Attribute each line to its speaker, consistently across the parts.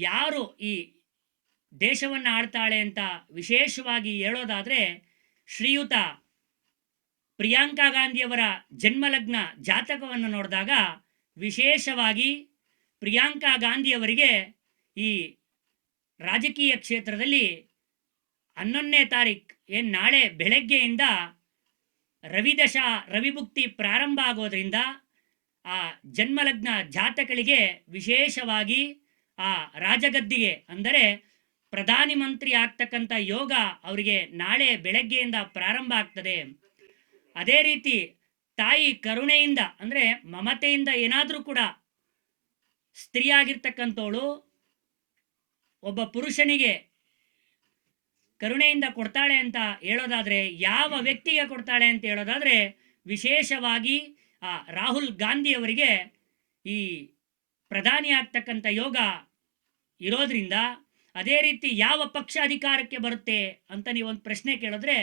Speaker 1: ಯಾರು ಈ ದೇಶವನ್ನು ಆಳ್ತಾಳೆ ಅಂತ ವಿಶೇಷವಾಗಿ ಹೇಳೋದಾದರೆ ಶ್ರೀಯುತ ಪ್ರಿಯಾಂಕಾ ಗಾಂಧಿಯವರ ಜನ್ಮಲಗ್ನ ಜಾತಕವನ್ನು ನೋಡಿದಾಗ ವಿಶೇಷವಾಗಿ ಪ್ರಿಯಾಂಕಾ ಗಾಂಧಿಯವರಿಗೆ ಈ ರಾಜಕೀಯ ಕ್ಷೇತ್ರದಲ್ಲಿ ಹನ್ನೊಂದನೇ ತಾರೀಕು ಏನು ನಾಳೆ ಬೆಳಗ್ಗೆಯಿಂದ ರವಿದಶ, ರವಿಭುಕ್ತಿ ಪ್ರಾರಂಭ ಆಗೋದರಿಂದ ಆ ಜನ್ಮಲಗ್ನ ಜಾತಕಗಳಿಗೆ ವಿಶೇಷವಾಗಿ ಆ ರಾಜಗದ್ದಿಗೆ. ಅಂದರೆ ಪ್ರಧಾನಿ ಮಂತ್ರಿ ಆಗ್ತಕ್ಕಂಥ ಯೋಗ ಅವರಿಗೆ ನಾಳೆ ಬೆಳಗ್ಗೆಯಿಂದ ಪ್ರಾರಂಭ ಆಗ್ತದೆ. ಅದೇ ರೀತಿ ತಾಯಿ ಕರುಣೆಯಿಂದ, ಅಂದರೆ ಮಮತೆಯಿಂದ ಏನಾದರೂ ಕೂಡ ಸ್ತ್ರೀಯಾಗಿರ್ತಕ್ಕಂಥವಳು ಒಬ್ಬ ಪುರುಷನಿಗೆ ಕರುಣೆಯಿಂದ ಕೊಡ್ತಾಳೆ ಅಂತ ಹೇಳೋದಾದರೆ, ಯಾವ ವ್ಯಕ್ತಿಗೆ ಕೊಡ್ತಾಳೆ ಅಂತ ಹೇಳೋದಾದರೆ, ವಿಶೇಷವಾಗಿ ಆ ರಾಹುಲ್ ಗಾಂಧಿಯವರಿಗೆ ಈ ಪ್ರಧಾನಿ ಆಗ್ತಕ್ಕಂಥ ಯೋಗ ಇರೋದ್ರಿಂದ ಅದೇ ರೀತಿ ಯಾವ ಪಕ್ಷ ಅಧಿಕಾರಕ್ಕೆ ಬರುತ್ತೆ ಅಂತ ನೀವೊಂದು ಪ್ರಶ್ನೆ ಕೇಳಿದ್ರೆ,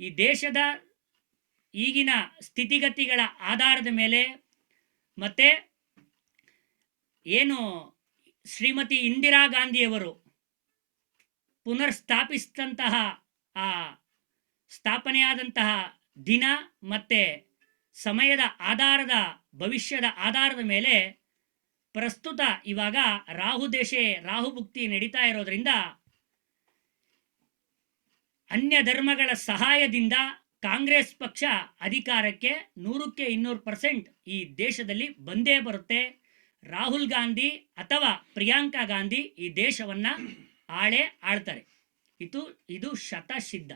Speaker 1: ಈ ದೇಶದ ಈಗಿನ ಸ್ಥಿತಿಗತಿಗಳ ಆಧಾರದ ಮೇಲೆ ಮತ್ತೆ ಏನು ಶ್ರೀಮತಿ ಇಂದಿರಾ ಗಾಂಧಿಯವರು ಪುನರ್ ಸ್ಥಾಪಿಸಿದಂತಹ ಆ ಸ್ಥಾಪನೆಯಾದಂತಹ ದಿನ ಮತ್ತೆ ಸಮಯದ ಆಧಾರದ, ಭವಿಷ್ಯದ ಆಧಾರದ ಮೇಲೆ ಪ್ರಸ್ತುತ ಇವಾಗ ರಾಹು ದೇಶೆ ರಾಹು ಭುಕ್ತಿ ನಡೀತಾ ಇರೋದ್ರಿಂದ ಅನ್ಯ ಧರ್ಮಗಳ ಸಹಾಯದಿಂದ ಕಾಂಗ್ರೆಸ್ ಪಕ್ಷ ಅಧಿಕಾರಕ್ಕೆ ನೂರಕ್ಕೆ ಇನ್ನೂರು ಪರ್ಸೆಂಟ್ ಈ ದೇಶದಲ್ಲಿ ಬಂದೇ ಬರುತ್ತೆ. ರಾಹುಲ್ ಗಾಂಧಿ ಅಥವಾ ಪ್ರಿಯಾಂಕಾ ಗಾಂಧಿ ಈ ದೇಶವನ್ನ ಆಳೆ ಆಳ್ತಾರೆ. ಇದು ಇದು ಶತಸಿದ್ಧ.